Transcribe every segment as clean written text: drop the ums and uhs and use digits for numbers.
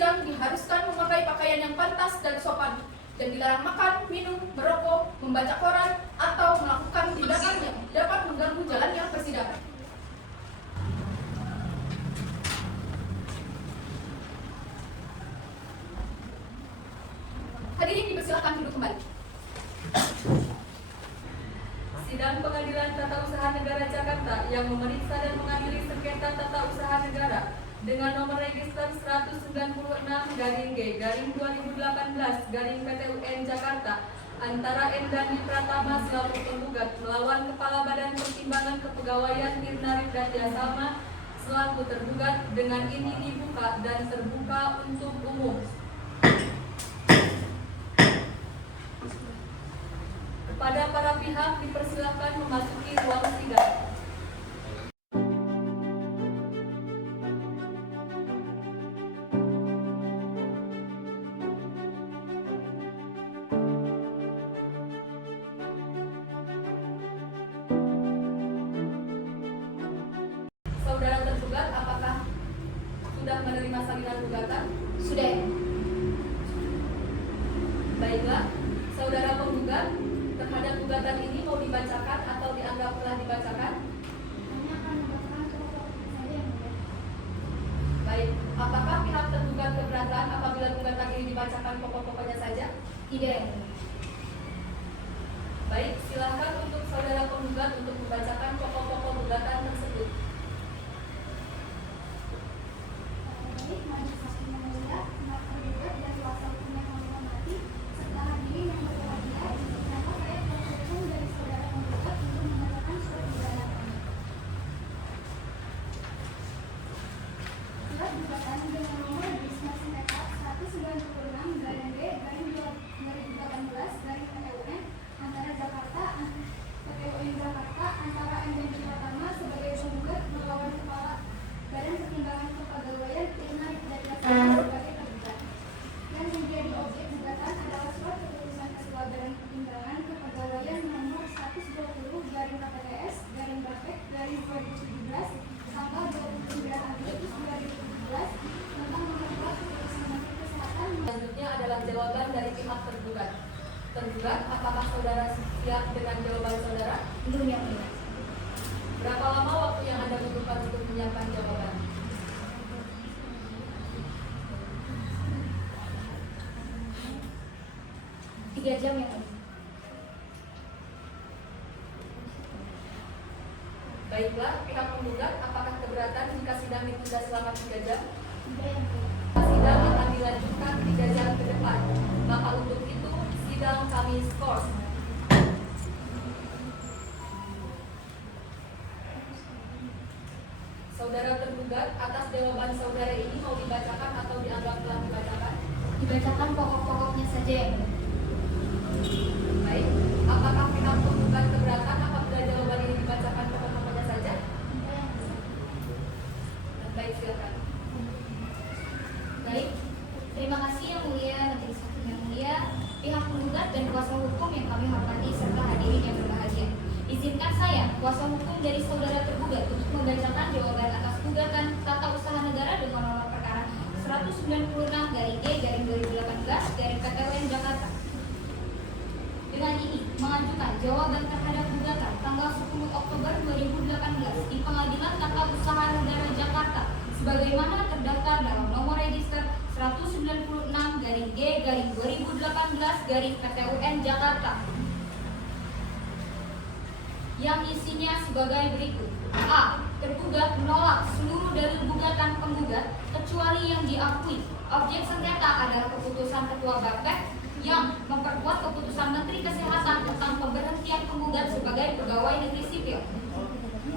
sidang diharuskan memakai pakaian yang pantas dan sopan, dan dilarang makan, minum, merokok, membaca koran, atau melakukan tindakan yang dapat mengganggu jalannya persidangan. Hadirin dipersilakan duduk kembali. Sidang Pengadilan Tata Usaha Negara Jakarta yang memeriksa dan mengadili sengketa tata usaha negara dengan nomor register 196-G/2018-PTUN Jakarta antara Endandi Pratama selaku penggugat melawan Kepala Badan Pertimbangan Kepegawaian Mirna Rifdatia Salma selaku tergugat dengan ini dibuka dan terbuka untuk umum. Kepada para pihak dipersilakan memasuki ruang sidang. Saudara tergugat, apakah sudah menerima salinan gugatan? Sudah. Baiklah, saudara penggugat, terhadap gugatan ini mau dibacakan atau dianggap telah dibacakan? Baik, apakah pihak tergugat keberatan apabila gugatan ini dibacakan pokok-pokoknya saja? Tidak. Baik, silakan untuk saudara penggugat untuk membacakan pokok-pokok gugatan tersebut. Selanjutnya adalah jawaban dari pihak tergugat. Tergugat, apakah saudara siap dengan jawaban saudara? Belum, yang mulia. Berapa lama waktu yang Anda butuhkan untuk menyiapkan jawaban? Tiga jam, yang mulia. Baiklah, pihak penggugat, apakah keberatan jika sidang ditunda selama 3 jam? Tidak, yang mulia. Sidang akan dilanjutkan 3 jam ke depan. Maka untuk itu, sidang kami skors. Saudara tergugat, atas jawaban saudara ini mau dibacakan atau dianggap telah dibacakan? Dibacakan pokok-pokoknya saja, yang mulia. Baik, apakah pihak penggugat keberatan apabila jawaban ini dibacakan pokok-pokoknya saja? Baik, silakan. Baik, terima kasih yang mulia, majelis hakim yang mulia, pihak penggugat dan kuasa hukum yang kami hormati serta hadirin yang berbahagia. Izinkan saya, kuasa hukum dari saudara tergugat, untuk membacakan jawaban atas gugatan tata usaha negara dengan nomor perkara 196-G/2018-PTUN Jakarta. Dengan ini mengajukan jawaban terhadap gugatan tanggal 10 Oktober 2018 di Pengadilan Tata Usaha Negara Jakarta sebagaimana terdaftar dalam nomor register 196-G/2018-PTUN Jakarta yang isinya sebagai berikut. A. Tergugat menolak seluruh dalil gugatan penggugat kecuali yang diakui. Objek sengketa adalah keputusan Ketua Bapek yang memperkuat keputusan Menteri Kesehatan tentang pemberhentian penggugat sebagai pegawai negeri sipil.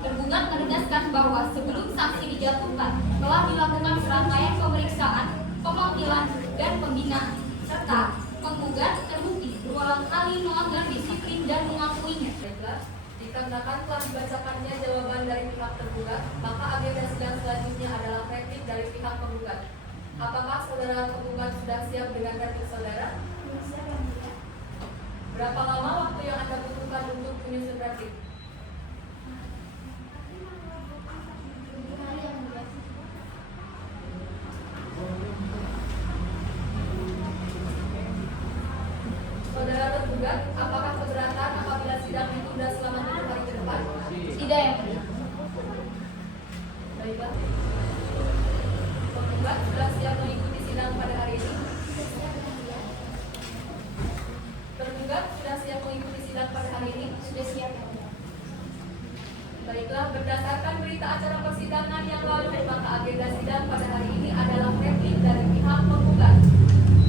Tergugat menegaskan bahwa sebelum sanksi dijatuhkan telah dilakukan serangkaian pemeriksaan, pemanggilan, dan pembinaan, serta penggugat terbukti berulang kali melanggar disiplin dan mengakuinya. Baiklah, dikarenakan telah dibacakannya jawaban dari pihak tergugat, maka agenda sidang selanjutnya adalah replik dari pihak penggugat. Apakah saudara penggugat sudah siap dengan replik saudara? Berapa lama waktu yang Anda butuhkan untuk menyusun replik? tergugat, apakah keberatan apabila sidang ditunda selama 7 hari ke depan? Tidak, Yang Mulia. Baiklah. Penggugat sudah siap mengikuti sidang pada hari ini? Tergugat sudah siap mengikuti sidang pada hari ini? Sudah siap, Yang Mulia. Baiklah, berdasarkan berita acara persidangan yang lalu, maka agenda sidang pada hari ini adalah replik dari pihak penggugat.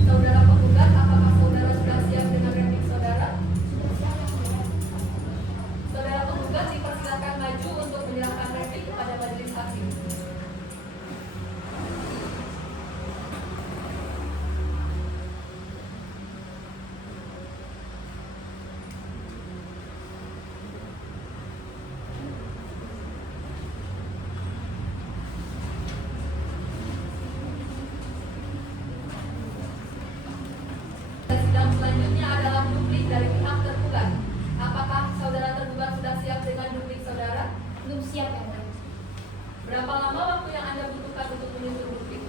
Saudara penggugat, apakah saudara sudah siap dengan replik saudara? Saudara penggugat dipersilakan maju untuk menyerahkan replik kepada majelis hakim. Sidang selanjutnya adalah duplik dari pihak tergugat. Apakah saudara tergugat sudah siap dengan duplik saudara? Belum siap, Yang Mulia. Berapa lama waktu yang Anda butuhkan untuk menyusun duplik?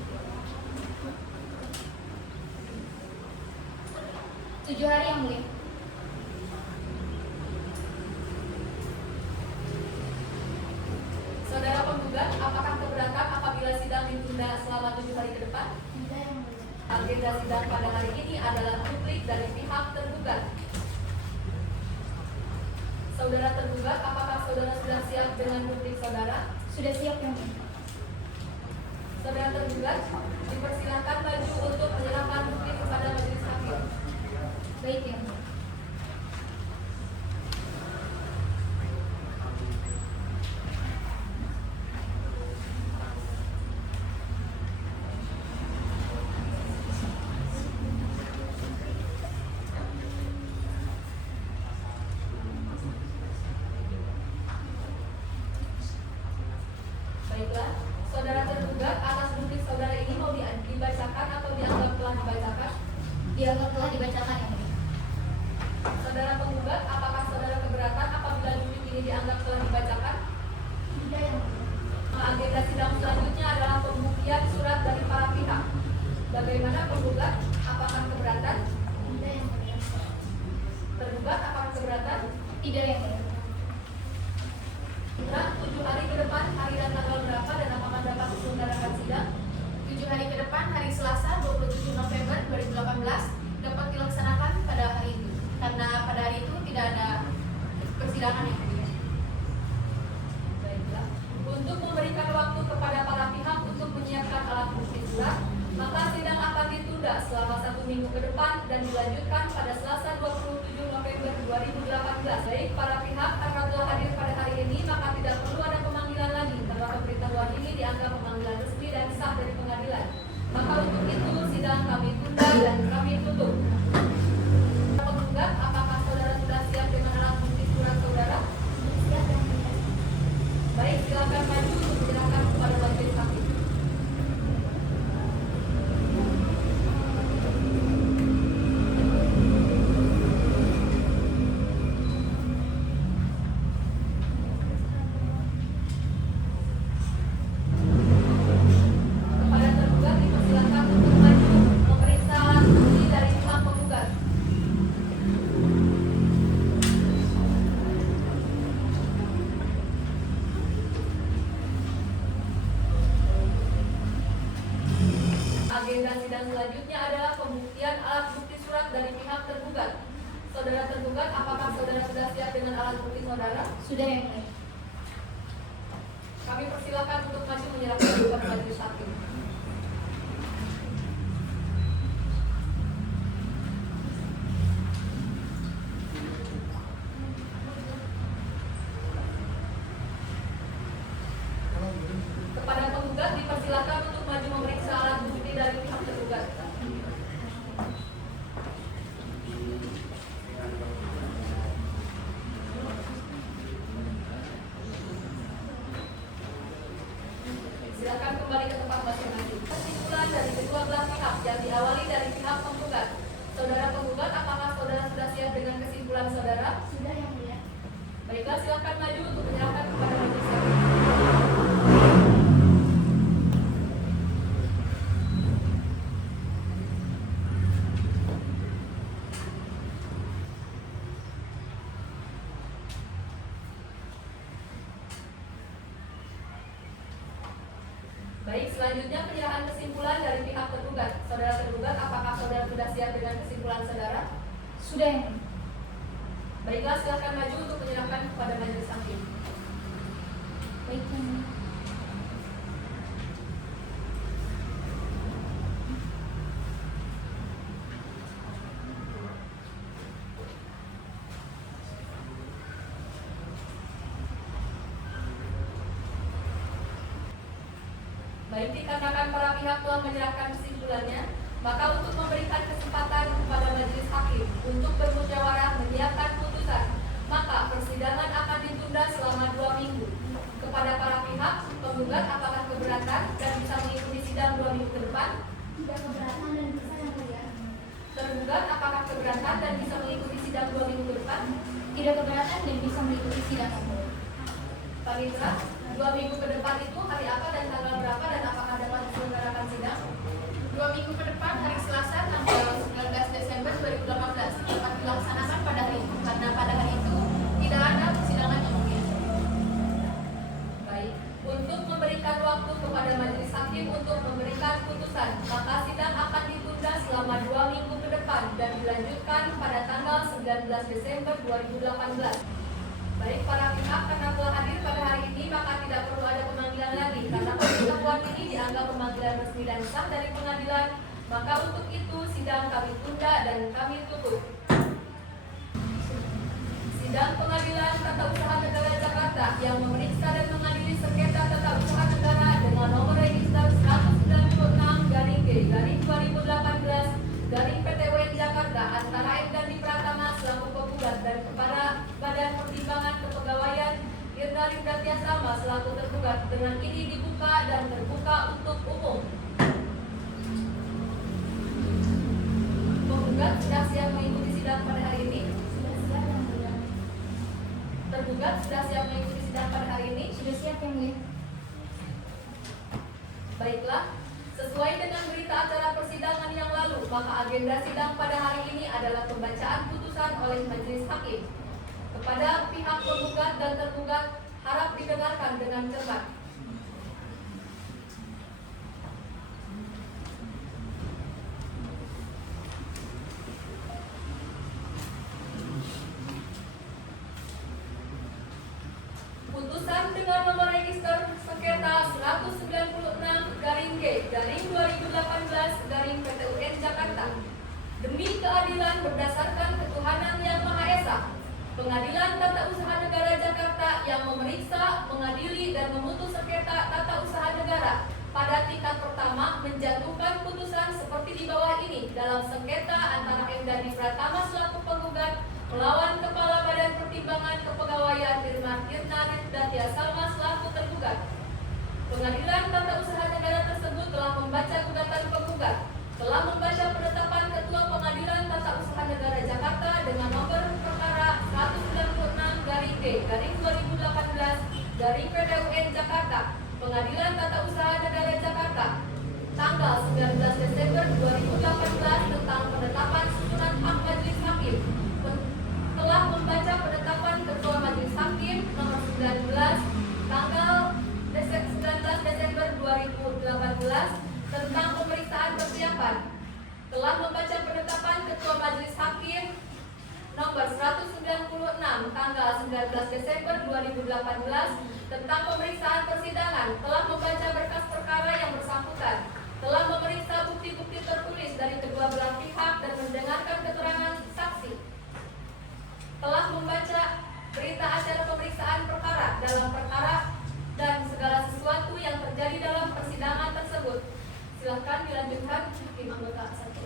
7 hari, Yang Mulia. Saudara penggugat, apakah keberatan apabila sidang ditunda selama 7 hari ke depan? Tidak, Yang Mulia. Agenda sidang pada hari ini adalah duplik dari pihak tergugat. Saudara tergugat, apakah saudara sudah siap dengan duplik saudara? Sudah siap, Yang Mulia. Saudara tergugat, dipersilakan maju untuk menyerahkan duplik kepada majelis hakim. Baik, Yang Mulia. Baiklah, saudara tergugat, atas duplik saudara ini mau dibacakan atau dianggap telah dibacakan? Dianggap telah dibacakan, Yang Mulia. Saudara penggugat, apakah saudara keberatan apabila duplik ini dianggap telah dibacakan? Tidak, Yang Mulia. Agenda sidang selanjutnya adalah pembuktian surat dari para pihak. Bagaimana penggugat? Apakah keberatan? Tidak, Yang Mulia. Tergugat, apakah keberatan? Tidak, Yang Mulia. Nah, 7 hari ke depan, hari dan tanggal berapa dan apakah dapat diselenggarakan sidang? 7 hari ke depan, hari Selasa 27 November 2018 dapat dilaksanakan pada hari itu karena pada hari itu tidak ada persidangan yang mulia. Baiklah. Untuk memberikan waktu kepada para pihak untuk menyiapkan alat bukti surat, maka sidang akan ditunda selama 1 minggu ke depan dan dilanjutkan pada Selasa 27 November 2018. Baik para pihak, karena telah hadir pada hari ini, maka tidak perlu ada pemanggilan lagi karena pemberitahuan ini dianggap pemanggilan resmi dan sah dari pengadilan. Maka untuk itu sidang kami tunda dan kami tutup. Penggugat, apakah saudara sudah siap dengan alat bukti surat saudara? Siap, Yang Mulia. Baik, silakan maju untuk menyerahkan kepada majelis hakim. Kepada tergugat dipersilakan untuk maju memeriksa alat bukti dari pihak penggugat. Agenda sidang selanjutnya adalah pembuktian alat bukti surat dari pihak tergugat. Saudara tergugat, apakah saudara sudah siap dengan alat bukti saudara? Sudah, Yang Mulia. Kami persilakan untuk maju menyerahkan kepada majelis hakim. Kepada penggugat dipersilakan untuk maju memeriksa alat bukti dari pihak tergugat. selanjutnya penyerahan kesimpulan dari pihak tergugat. Saudara tergugat, apakah saudara sudah siap dengan kesimpulan saudara? Sudah, Yang Mulia. Baiklah, silakan maju untuk menyerahkan kepada majelis hakim. Baik, Yang Mulia. Baik, dikarenakan para pihak telah menyerahkan kesimpulannya, maka untuk memberikan kesempatan kepada majelis hakim untuk bermusyawarah menyiapkan putusan, maka persidangan akan ditunda selama 2 minggu. Kepada para pihak, penggugat apakah keberatan dan bisa mengikuti sidang 2 minggu ke depan? Tidak keberatan dan bisa, Yang Mulia. Tergugat apakah keberatan dan bisa mengikuti sidang 2 minggu ke depan? Tidak keberatan dan bisa mengikuti sidang, Yang Mulia. Panitra, 2 minggu ke depan itu hari apa dan tanggal berapa dan apakah dapat diselenggarakan sidang? 2 minggu ke depan hari Selasa tanggal 19 Desember 2018 dapat dilaksanakan pada hari itu karena pada hari itu tidak ada persidangan yang mulia. Baik, untuk memberikan waktu kepada majelis hakim untuk memberikan putusan, maka sidang akan ditunda selama 2 minggu ke depan dan dilanjutkan pada tanggal 19 Desember 2018. Baik, para pihak karena telah hadir pada hari ini maka tidak perlu ada pemanggilan lagi karena pertemuan ini dianggap pemanggilan resmi dan sah dari pengadilan. Maka untuk itu sidang kami tunda dan kami tutup. Sidang Pengadilan Tata Usaha Negara Jakarta yang memeriksa dan mengadili sengketa tata usaha negara dengan nomor register 196/2018/PT UN Jakarta antara M. Dandi Pratama selaku penggugat dan kepada Badan Pertimbangan Kepegawaian Irna Rifdatia Salma selaku tergugat dengan ini dibuka dan terbuka untuk umum. Penggugat sudah siap mengikuti sidang pada hari ini? Sudah siap, Yang Mulia. Tergugat sudah siap mengikuti sidang pada hari ini? Sudah siap, Yang Mulia. Baiklah, sesuai dengan berita acara persidangan yang lalu, maka agenda sidang pada hari ini adalah pembacaan putusan oleh majelis hakim. Kepada pihak penggugat dan tergugat, harap didengarkan dengan cermat. Putusan dengan nomor register sengketa 196/G/2018/PT UN Jakarta. Demi keadilan berdasarkan ketuhanan yang Maha Esa, Pengadilan Tata Usaha Negara Jakarta yang memeriksa, mengadili, dan memutus sengketa tata usaha negara pada tingkat pertama menjatuhkan putusan seperti di bawah ini dalam sengketa antara M. Dandi Pratama selaku penggugat melawan Kepala Badan Pertimbangan Kepegawaian Irna Rifdatia Salma selaku tergugat. Pengadilan Tata Usaha Negara tersebut telah membaca gugatan penggugat, telah membaca penetapan Ketua Pengadilan Tata Usaha Negara Jakarta dengan nomor perkara 196/2018/PT UN Jakarta, Pengadilan Tata Usaha Negara Jakarta, tanggal 19 Desember 2018 tentang penetapan susunan hak majelis hakim. Telah membaca penetapan Ketua Majelis Hakim nomor 19 tanggal 19 Desember 2018 tentang pemeriksaan persiapan. Telah membaca penetapan Ketua Majelis Hakim nomor 196 tanggal 19 Desember 2018 tentang pemeriksaan persidangan. Telah membaca berkas perkara yang bersangkutan. Telah memeriksa bukti-bukti tertulis dari kedua belah pihak dan mendengarkan keterangan saksi. Telah membaca berita acara pemeriksaan perkara dalam perkara dan segala sesuatu yang terjadi dalam persidangan tersebut. Silakan dilanjutkan hakim anggota 1.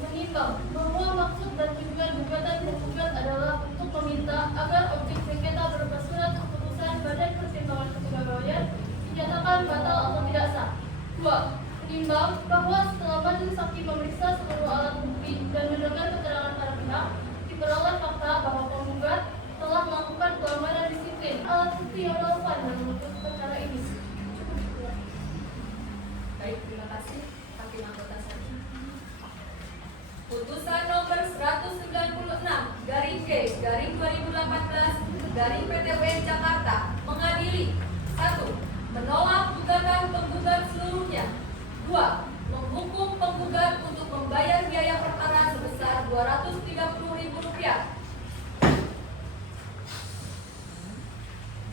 Menimbang bahwa maksud dan tujuan gugatan penggugat adalah untuk meminta agar objek sengketa berupa surat keputusan Badan Pertimbangan Kepegawaian dinyatakan batal atau tidak sah. 2. Menimbang bahwa setelah majelis hakim memeriksa seluruh alat bukti dan mendengar keterangan para pihak, diperoleh fakta bahwa penggugat telah melakukan pelanggaran disiplin alat bukti yang relevan dalam memutus perkara ini. Baik, terima kasih hakim anggota 1. Putusan nomor 196/G/2018/PT UN Jakarta mengadili 1. menolak gugatan penggugat seluruhnya. 2. Menghukum penggugat untuk membayar biaya perkara sebesar Rp230.000.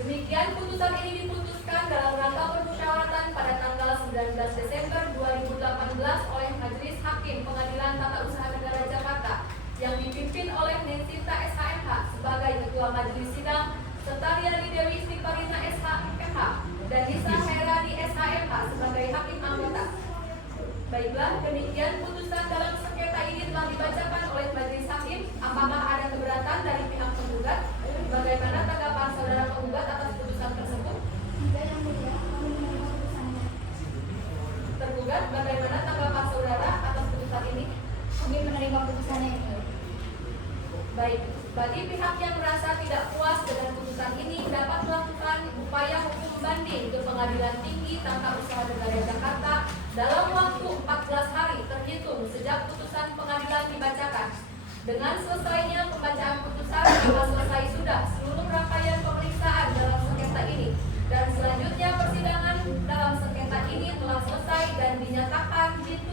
Demikian putusan ini diputuskan dalam rangka permusyawaratan pada tanggal 19 Desember 2018 oleh Majelis Hakim Pengadilan Tata Usaha Negara Jakarta yang dipimpin oleh Nensinta SHMH sebagai Ketua Majelis Sidang, serta Riani Dewi Istiqfarina SHMH dan Nisa Herani SHMH sebagai Hakim Anggota. Baiklah, demikian putusan dalam sengketa ini telah dibacakan oleh Majelis Hakim. Apakah ada keberatan dari pihak penggugat? Bagaimana tanggapan saudara penggugat atas putusan tersebut? Tidak, yang mulia, kami menerima putusannya. Tergugat, bagaimana tanggapan saudara atas putusan ini? Kami menerima putusannya. Baik, bagi pihak yang merasa tidak puas dengan putusan ini dapat melakukan upaya hukum banding ke Pengadilan Tinggi Tata Usaha Negara Jakarta dalam waktu 14 hari terhitung sejak putusan pengadilan dibacakan. Dengan selesainya pembacaan putusan, maka selesai sudah seluruh rangkaian pemeriksaan dalam sengketa ini, dan selanjutnya persidangan dalam sengketa ini telah selesai dan dinyatakan ditutup